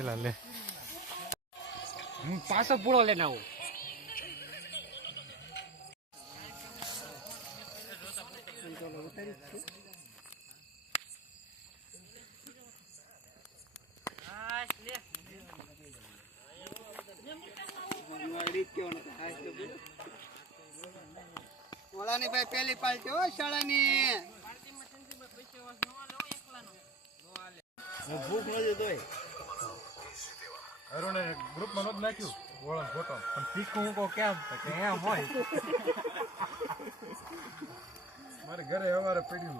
એલા લે હું પાછો પૂળો લઈને આવું. ઓલાની ભાઈ પેલી પાલટી હો શાળાની. ભૂખ નથી તોય અરુણે ગ્રુપમાં નોંધ નાખ્યું ઓળખ ફોટો પણ તીખું હું કેમ એમ હોય મારે ઘરે અમારે પડ્યું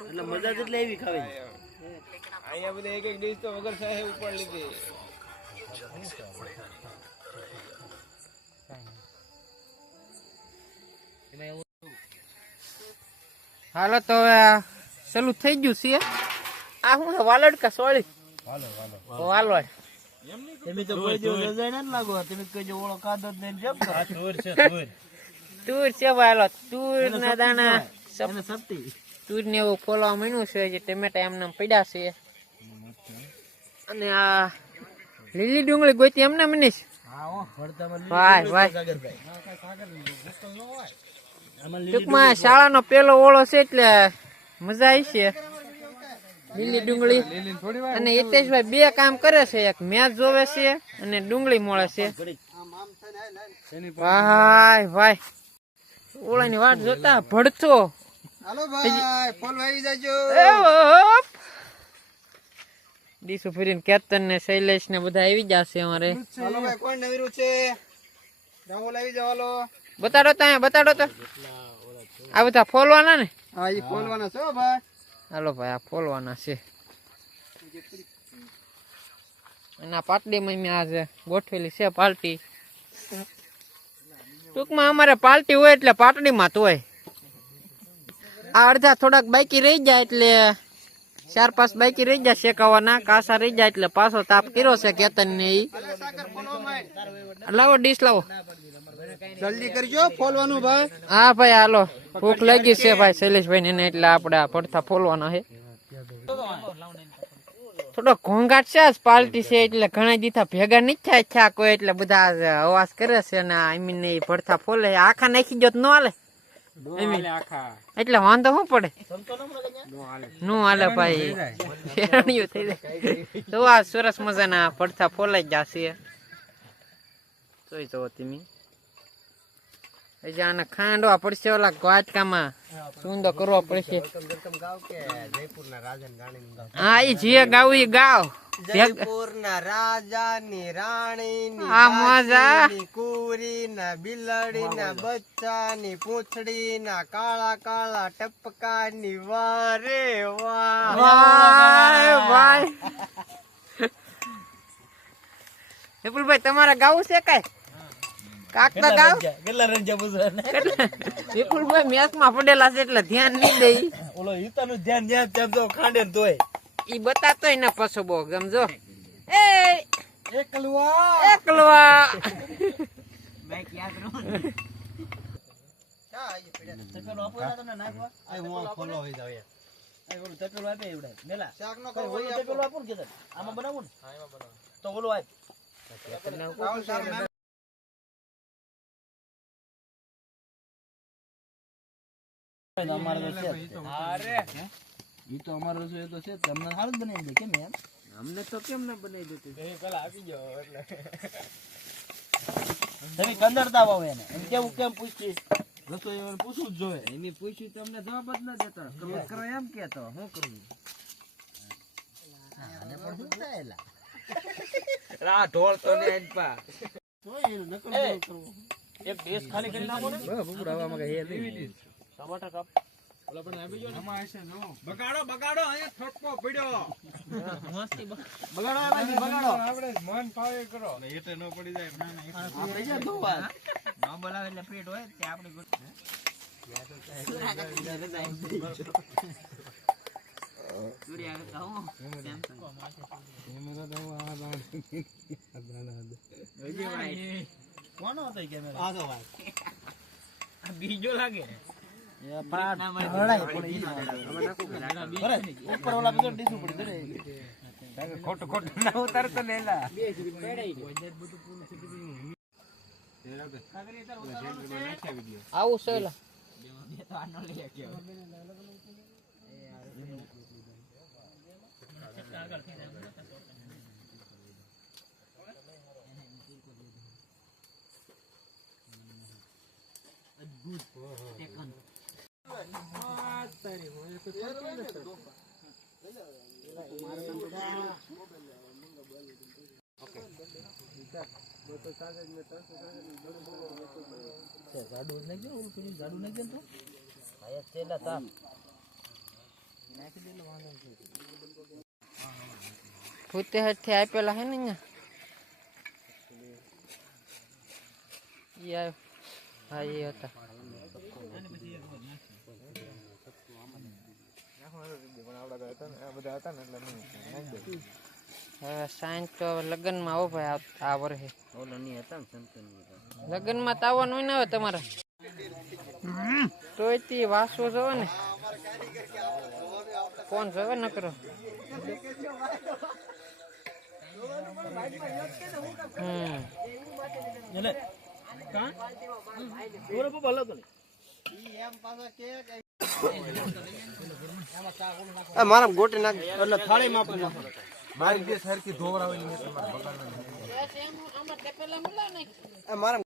એટલે મજા એટલે એવી ખાવી. અહીંયા બધા એક ડીશ તો વગર સાહેબ ઉપર લીધી. હાલો તો હવે ચાલુ થઈ ગયું છે. આ હું વાલોડ કા સોળી વાલોડ તમે તો કોઈ દિવસ રજાઈ ના લાગો. તમે કોઈ જો ઓળો કાદો જ નહીં જપ તુર છે વાલો તુર ના દાણા સત્તી તુર ને એવું ફોલવા માંડ્યું છે. જે ટમેટા એમને પડ્યા છે. અને આ લીલી ડુંગળી ગોતી એમને મનીશ. ભાઈ ભાઈ ટૂંકમાં શાળાનો પેલો ઓળો છે એટલે મજા આવી છે. લીલી ડુંગળી અને હિતેશભાઈ બે કામ કરે છે. એક મેચ જોવે છે અને ડુંગળી મળે છે. ભાઈ ભાઈ ઓળાની વાટ જોતા ભડતો. હાલો ભાઈ ફોન આવી જાજો. દીસુ ફરીને કેતન ને શૈલેષ ને બધા આવી જશે અમારે. હાલો ભાઈ કોણ નવીરું છે રામોલ આવી જાવ. હાલો બતાડો તો બતાડો તો આ બધા ફોલવાના ને. હા એ ફોનવાના છો ભાઈ. હાલો ભાઈ આ ફોલવાના છે. અને આ પાટડીમાં મેં આજે ગોઠવેલી છે પાર્ટી. ટૂંકમાં અમારે પાર્ટી હોય એટલે પાટડીમાં તો હોય. આ અડધા થોડાક બાકી રહી જાય એટલે 4-5 બાકી રહી જાય શેકાવાના. કાસા રહી જાય એટલે પાછો તાપ કર્યો છે કેતન ને. ઈ લાવો ડીશ લાવો જલ્દી કરજો ફોલવાનું ભાઈ. હા ભાઈ હાલો ભૂખ લાગી છે ભાઈ શૈલેષભાઈ ને એટલે આપણે આ પડથા ફોલવાના છે. થોડો ઘોંઘાટ છે પાર્ટી છે એટલે ઘણા દીધા ભેગા નહીં થાય કોઈ એટલે બધા અવાજ કરે છે. અને આમીન ને ભડથા ફોલે આખા નાખી ગયો ન હાલે એટલે વાંધો શું પડે. નો હાલે ભાઈ શેરણીયું થઈ જાય. તો આ સરસ મજાના ભડથા ફોલાઈ જશે. જોઈ જવો તમે. આને ખાંડવા પડશે ઓલા વાટકામાં સુંદર કરવો પડશે. હા એ જે ગાવું એ ગાવ. જયપુરના રાજાની રાણીની આ મજા કુરીના બિલાડીના બચ્ચાની પૂંછડીના કાળા કાળા ટપકાની વારે વાહ. ભાઈ ભાઈ વિપુલભાઈ તમારે ગાવું છે કઈ કાક તો ગાવ. કેટલા રંજા વિપુલભાઈ મેચ માં પડેલા છે એટલે ધ્યાન નહીં દે. ઓલો હિતાનું ધ્યાન જ્યાં તેમ તો ખાંડે તોય ઈ બતાતોય ના પછો બહુ ગમજો. એ એકલવા એકલવા મેં યાદ રહો ચા આઈ પડ્યા તપેલો આપો તમને નાખવા આ હું ફોલો હોઈ જાવ યાર આ ઓલો તપેલો આપે એવડા મેલા શાક નો કરો ઓલો તપેલો આપો ને કે આમાં બનાવો ને હા એમાં બનાવો તો ઓલો આપ અમારે તો છે અરે ઈ તો અમારો છે તો છે તમને હાલ બનાવી દે કેમ એમ અમને તો કેમ ના બનાવી દે તું એ પેલા આપી જાવ એટલે તમે કંદરતા આવો એને એમ કેવું કેમ પૂછીશ રસોઈ એને પૂછવું જ જોઈએ. એની પૂછ્યું તમને જવાબ જ ના દેતા કમેન્ટ કરો એમ કેતો હું કરું આને પણ શું થાયલા રા ઢોળ તો ને આજ પા તોય નકલ કરવો એક દેશ ખાલી કરી નાખો ને બબુડાવામાં કે હે નહીં ટમાટર કાપ ઓલા પણ આપી જો ને આમાં હશે નો બગાડો બગાડો અહીંયા ઠપકો પડ્યો મસ્તી બગાડો આપણે મન ફાવે કરો એટલે નો પડી જાય ના ના આપણે જે દોવા ન બોલાવે એટલે પેટ હોય તે આપણે દુરી આવે તો હું સેમસંગ કેમેરા તો આ ભાઈ કોનો હતો કેમેરા આ તો ભાઈ આ બીજો લાગે ઉપર ઓલા બધું ડીસું પડી ખોટું ખોટું ના ઉતારતો ને એલા આવું છે એલા. ફૂતે હાથથી આપેલા હે ને અહીંયા ઈ આવ્યો. હા એ હતા. હવે સાયન્સ તો લગ્નમાં આવો ભાઈ આ વર્ષે લગ્નમાં તો આવવાનું હોય ને હવે તમારે તોય તી વાસવો જોવો ને ફોન જોવે ન કરો. મારા ગોટી નાખ એટલે થાળી માં મારી જે સરખી ધોવરાવેલી મેં તમારા બગાડના મારા